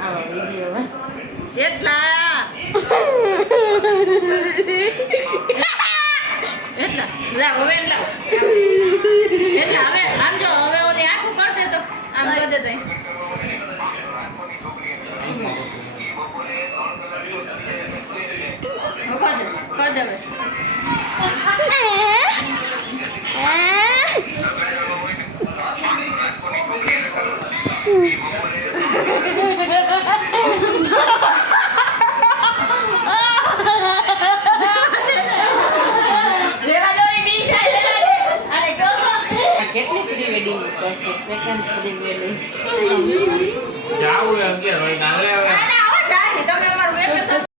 આવો વિડિયો એટલા એટલા લા હવે એટલા હવે આમ જો હવે ઓલી આખું કરશે તો આમ કરી દે તઈ કર દે કેટલી પ્રી વેડિંગ કરશે સેકન્ડ પ્રી વેડિંગ જાવું 11 વાગે